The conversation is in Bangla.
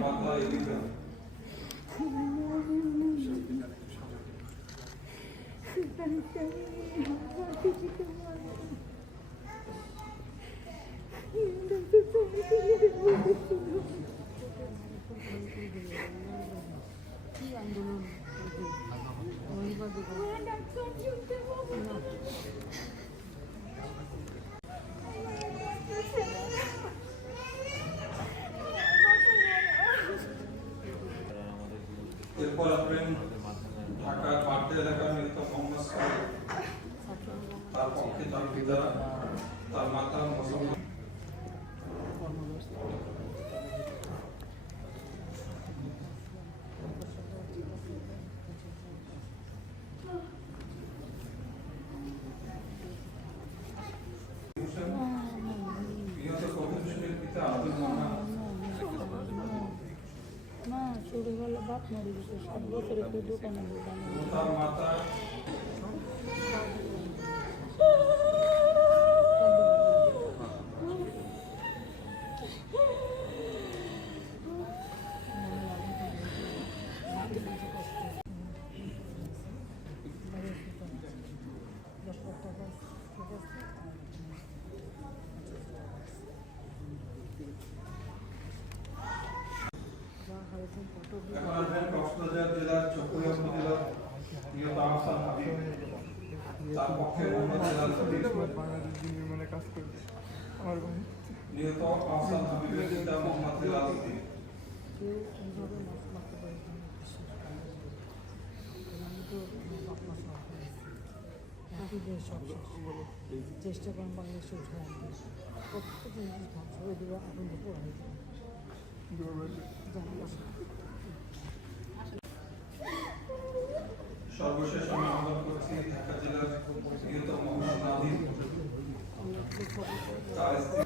মাতা এদিকে এরপর আপনি ঢাকার পার্টি এলাকার মৃত মোহাম্মদ সাহেব তার পক্ষে তার পিতা তার মাতা মুসলমান পিতা আব্দুল মোহাম্মদ ছোটবেলা বাপ মরে গেছে 7 বছর একটু দোকানে তার মাতা এখন আসবেন কক্সবাজার জেলার চকুরিয়া উপজেলার নিহত আহসান হাবিব তার পক্ষে মোহাম্মদ জেলার নির্মাণে কাজ করবে আমার ভাই নিহত আহসান হাবিবের পিতা মোহাম্মদ জেলাল উদ্দিন কেউ এইভাবে মাছ মারতে পারে আমি তো বাকিদের সব চেষ্টা করেন বাংলাদেশের উঠে আনবে প্রত্যেক জিনিস ধ্বংস হয়ে দেবে আগুন দিয়ে পোড়া হয়ে যাবে সর্বশেষ আমি আহ্বান করছি ঢাকা জেলার নিহত মোহাম্মদ নাদিম তার স্ত্রী